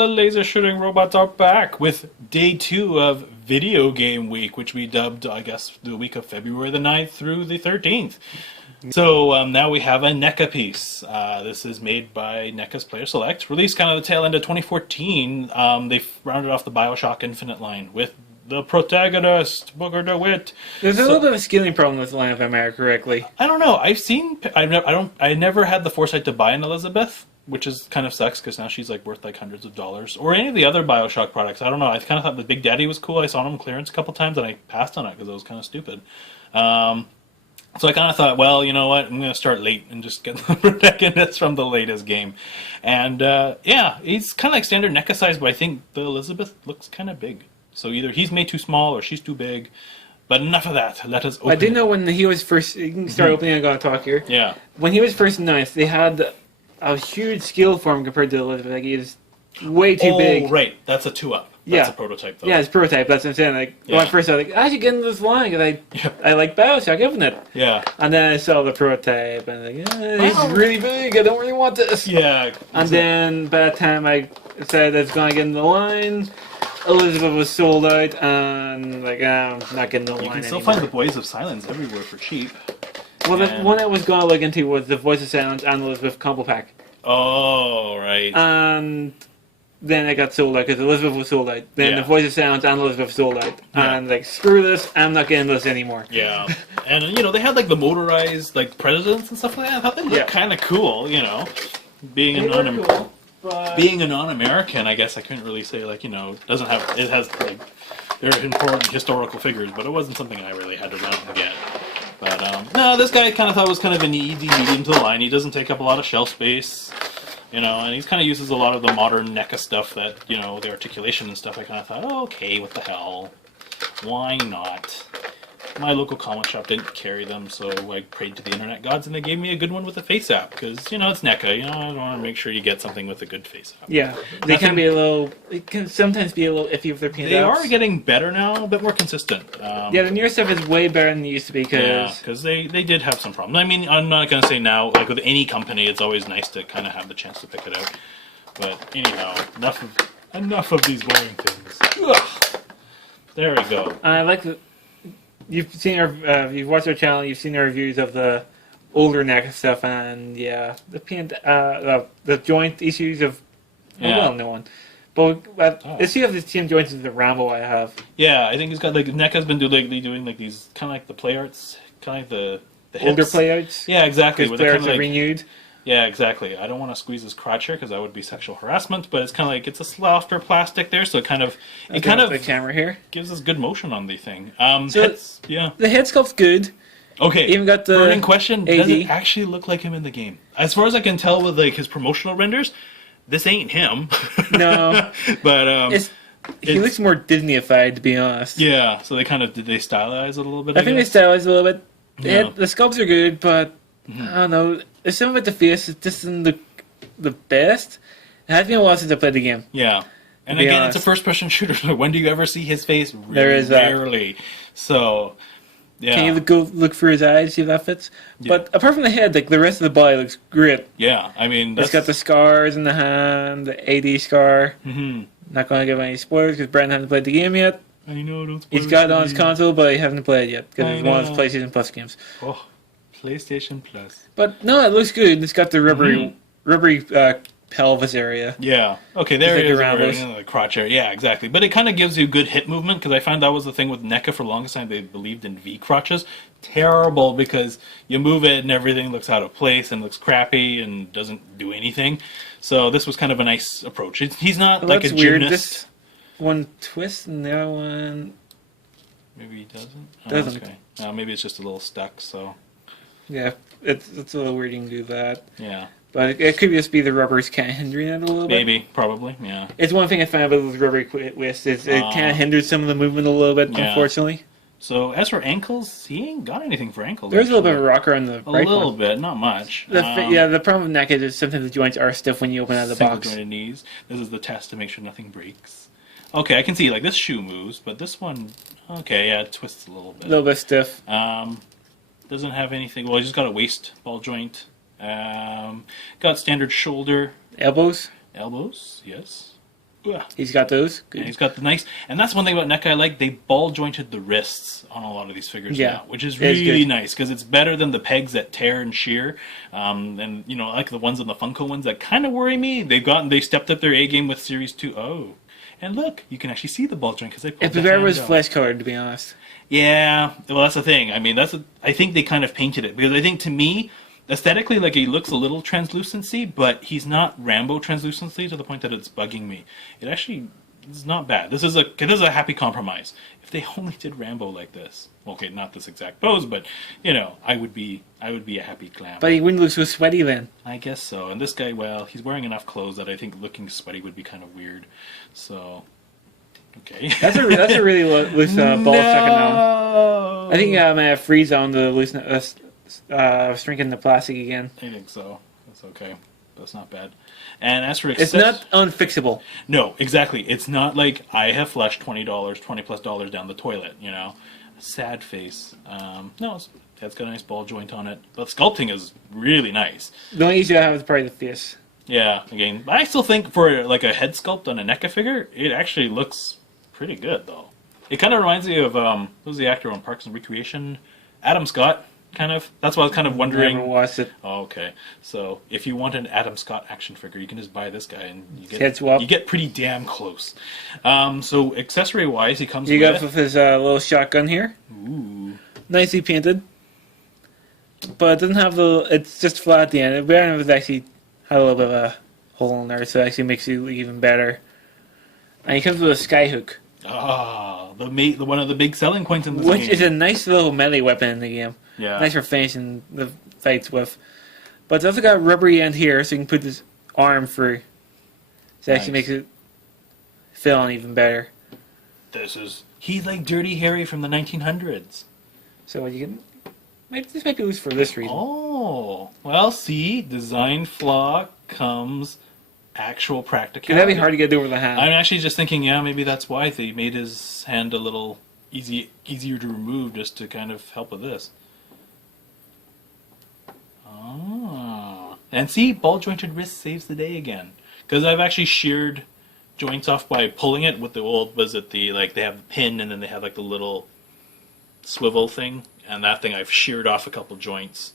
The laser shooting robots are back with day 2 of Video Game Week, which we dubbed, I guess, the week of February the 9th through the 13th. So now we have a NECA piece. This is made by NECA's Player Select, released kind of the tail end of 2014. They rounded off the Bioshock Infinite line with the protagonist, Booker DeWitt. There's a little bit of a scaling problem with the line, if I remember correctly. I don't know. I never had the foresight to buy an Elizabeth, which is kind of sucks because now she's like worth like hundreds of dollars. Or any of the other Bioshock products. I don't know. I kind of thought the Big Daddy was cool. I saw him on clearance a couple times and I passed on it because it was kind of stupid. So I kind of thought, well, you know what? I'm going to start late and just get the protagonist from the latest game. And yeah, he's kind of like standard NECA size, but I think the Elizabeth looks kind of big. So either he's made too small or she's too big. But enough of that. Let us open I did know when he was first... You can start opening, I'm going to talk here. Yeah. When he was first announced, they had a huge scale for him compared to Elizabeth. Like, he is way too big. Oh, right. That's a 2-up. That's a prototype, though. Yeah, it's prototype. That's what I'm saying. Like, when I first I was like, I should get into this line because I like Bioshock Infinite. Yeah. And then I saw the prototype and I was like, he's really big. I don't really want this. Yeah. And then by the time I decided I was going to get in the line, Elizabeth was sold out and like, I'm not getting in the line You can still anymore. find the Boys of Silence everywhere for cheap. Well, the one I was going to look into was the Voice of Silence and Elizabeth combo pack. Oh, right. And then I got sold out because Elizabeth was sold out. Then the Voice of Silence and Elizabeth sold out. Yeah. And like, screw this, I'm not getting this anymore. Yeah. And, you know, they had like the motorized like presidents and stuff like that. I thought they looked kind of cool, you know. Being a non-American, I guess I couldn't really say, like, you know, it has, like, they're important historical figures, but it wasn't something I really had to run and get. But, no, this guy I kind of thought was kind of an easy medium to the line. He doesn't take up a lot of shelf space, you know, and he kind of uses a lot of the modern NECA stuff that, you know, the articulation and stuff. I kind of thought, oh, okay, what the hell? Why not? My local comic shop didn't carry them, so I prayed to the internet gods, and they gave me a good one with a face app, because, you know, it's NECA, you know, I want to make sure you get something with a good face app. Yeah, they can be a little, it can sometimes be a little iffy with their paint They apps. are getting better now, a bit more consistent. Yeah, the newer stuff is way better than it used to be, because they did have some problems. I mean, I'm not going to say now, like with any company, it's always nice to kind of have the chance to pick it out. But anyhow, enough of these boring things. Ugh. There we go. I like the... You've seen you've watched our channel. You've seen our reviews of the older NECA stuff, and yeah, the paint, the joint issues of well known. But let's see if the same joints as the Rambo I have. Yeah, I think it's got like NECA's been doing like these kind of like the play arts, kind of like the hips. Older playouts. Yeah, exactly. Because playouts are renewed. Yeah, exactly. I don't want to squeeze his crotch here because that would be sexual harassment. But it's kind of like it's a softer plastic there, so it kind of the camera here gives us good motion on the thing. So the head sculpt's good. Okay. Even got the burning question. AD. Does it actually look like him in the game? As far as I can tell with like his promotional renders, this ain't him. No. But he looks more Disney-ified, to be honest. Yeah. So did they stylize it a little bit? I think they stylized it a little bit. Yeah. The sculpts are good, but I don't know. There's something about the face that just doesn't look the best. It has been a while since I played the game. Yeah. And again, it's a first-person shooter, so when do you ever see his face? Really there is rarely. So, yeah. Can you go look for his eyes, see if that fits? Yeah. But apart from the head, like the rest of the body looks great. Yeah, I mean... It's got the scars in the hand, the AD scar. Mm-hmm. Not going to give any spoilers because Brandon hasn't played the game yet. I know, don't spoil. He's got it on his console, but he hasn't played it yet because it's one of his PlayStation Plus games. Oh. PlayStation Plus. But no, it looks good. It's got the rubbery pelvis area. Yeah. Okay, there it is. Around the crotch area. Yeah, exactly. But it kind of gives you good hip movement because I find that was the thing with NECA for the longest time. They believed in V crotches. Terrible because you move it and everything looks out of place and looks crappy and doesn't do anything. So this was kind of a nice approach. He's not like a gymnast. This one twist and the other one... Maybe he doesn't? Doesn't. Okay. Maybe it's just a little stuck, so... Yeah, it's a little weird you can do that. Yeah. But it could just be the rubbers kind of hindering it a little bit. Maybe, probably, yeah. It's one thing I found about those rubbery twists is it kind of hindered some of the movement a little bit, unfortunately. So as for ankles, he ain't got anything for ankles. There's a little bit of a rocker on the right one. A little bit, not much. The problem with NECA is sometimes the joints are stiff when you open out of the box. Single jointed knees. This is the test to make sure nothing breaks. Okay, I can see like this shoe moves, but this one, okay, yeah, it twists a little bit. A little bit stiff. Doesn't have anything. Well, he's just got a waist ball joint. Got standard shoulder. Elbows. Elbows, yes. Ugh. He's got those. Good. And he's got the nice, and that's one thing about NECA I like. They ball jointed the wrists on a lot of these figures now, which is It is really good. nice because it's better than the pegs that tear and shear. And you know, like the ones on the Funko ones that kind of worry me. They stepped up their A game with Series 2. Oh, and look, you can actually see the ball joint because they pulled If the the bear hand was out. flesh colored, to be honest. Yeah, well, that's the thing. I mean, I think they kind of painted it because I think to me, aesthetically, like he looks a little translucency, but he's not Rambo translucency to the point that it's bugging me. It actually is not bad. This is a happy compromise. If they only did Rambo like this, okay, not this exact pose, but you know, I would be a happy clown. But he wouldn't look so sweaty then. I guess so. And this guy, well, he's wearing enough clothes that I think looking sweaty would be kind of weird. So, okay. That's a really loose ball stuck in that one. No! I think I might have freeze on the loose shrinking the plastic again. I think so. That's okay. That's not bad. And as for It's not unfixable. No, exactly. It's not like I have flushed $20+ down the toilet. You know, sad face. No, it's got a nice ball joint on it. But sculpting is really nice. The only issue I have is probably the face. Yeah, again, I still think for like a head sculpt on a NECA figure, it actually looks pretty good though. It kind of reminds me of who was the actor on Parks and Recreation? Adam Scott. Kind of. That's why I was kind of wondering. Never watched it. Oh, okay. So if you want an Adam Scott action figure, you can just buy this guy, and Head swap. you get pretty damn close. So accessory wise, he comes You with. got with his little shotgun here, Ooh. nicely painted, but it doesn't have the. It's just flat at the end. It was actually had a little bit of a hole in there, so it actually makes it look even better. And he comes with a sky hook, The one of the big selling points in this which game. is a nice little melee weapon in the game. Yeah. Nice for finishing the fights with. But it's also got a rubbery end here, so you can put this arm through. So it actually Nice. makes it feel on even better. He's like Dirty Harry from the 1900s. So you can. This might be loose for this reason. Oh, well, see, design flaw comes actual practicality. That'd be hard to get over the hand. I'm actually just thinking, yeah, maybe that's why they made his hand a little easier to remove, just to kind of help with this. Ah, and see, ball jointed wrist saves the day again. Because I've actually sheared joints off by pulling it with the old. Was it they have the pin and then they have like the little swivel thing, and that thing I've sheared off a couple joints.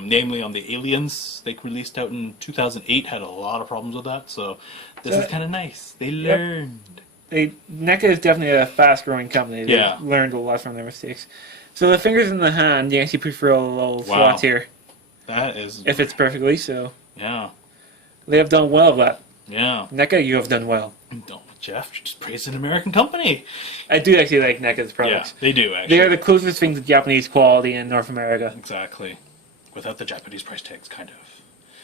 Namely on the Aliens they released out in 2008, had a lot of problems with that, so this is kind of nice. They learned. NECA is definitely a fast-growing company. They've Yeah. learned a lot from their mistakes. So the fingers in the hand, you actually put through a little slots here. That is, If it's perfectly, so yeah, they have done well with that. yeah. NECA, you have done well. Don't, Jeff, just praise an American company. I do actually like NECA's Yeah, products. they do actually. They are the closest thing to Japanese quality in North America. Exactly. Without the Japanese price tags, kind of.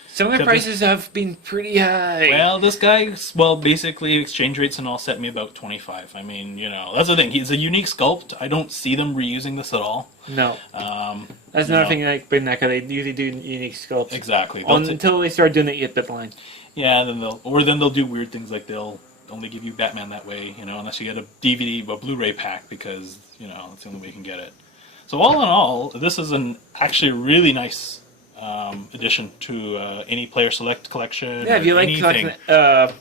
Some of their prices have been pretty high. Well, this guy, basically exchange rates and all set me about 25. I mean, you know, that's the thing. He's a unique sculpt. I don't see them reusing this at all. No. That's you another know. thing like with NECA. They usually do unique sculpts. Exactly. Until they start doing the 8-bit line. Yeah, then they'll do weird things like they'll only give you Batman that way, you know, unless you get a DVD, a Blu-ray pack, because, you know, that's the only way you can get it. So all in all, this is actually really nice addition to any Player Select collection. Yeah, if you like anything. collecting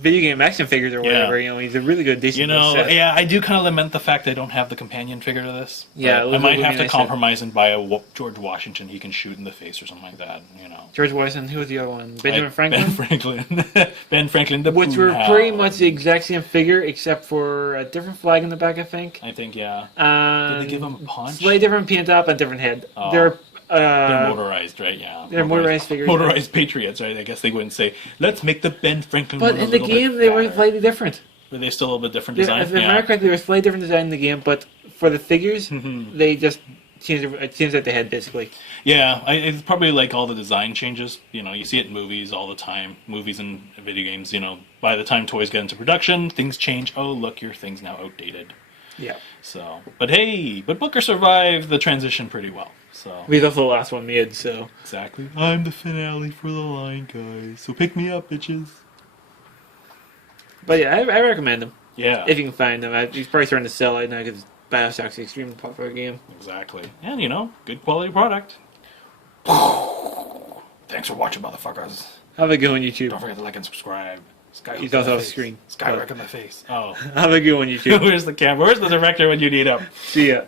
video game action figures or whatever, Yeah. you know, he's a really good, decent You know, set. yeah, I do kind of lament the fact I don't have the companion figure to this. Yeah, But it I might would have be to nice compromise and buy a George Washington he can shoot in the face or something like that, you know. George Washington, who was the other one? Benjamin Franklin? Ben Franklin. Ben Franklin, the Which were Poon pretty Hound. much the exact same figure, except for a different flag in the back, I think. I think, yeah. Did Did they give him a punch? Slightly different paint up and different head. Oh. They're They're motorized, right? Yeah. they're motorized figures. Motorized patriots, right? I guess they wouldn't say, let's make the Ben Franklin But one a in the little game, bit they were fatter." slightly different. Were they still a little bit different If design? I remember correctly, they were slightly different design in the game, but for the figures, Mm-hmm. they just changed out the head, basically. Yeah, it's probably like all the design changes. You know, you see it in movies all the time. Movies and video games, you know, by the time toys get into production, things change. Oh, look, your thing's now outdated. Yeah. So, but Booker survived the transition pretty well. So, He's also the last one made, so... exactly. I'm the finale for the line, guys. So pick me up, bitches. But yeah, I recommend him. Yeah. If you can find him. He's probably starting to sell right now because Bioshock's an extremely popular game. Exactly. And, you know, good quality product. Thanks for watching, motherfuckers. Have a go on YouTube. Don't forget to like and subscribe. Skyhook He's in also my off face. screen. Skyhook in my face. Oh. Have a good one, you two. Where's the camera? Where's the director when you need him? See ya.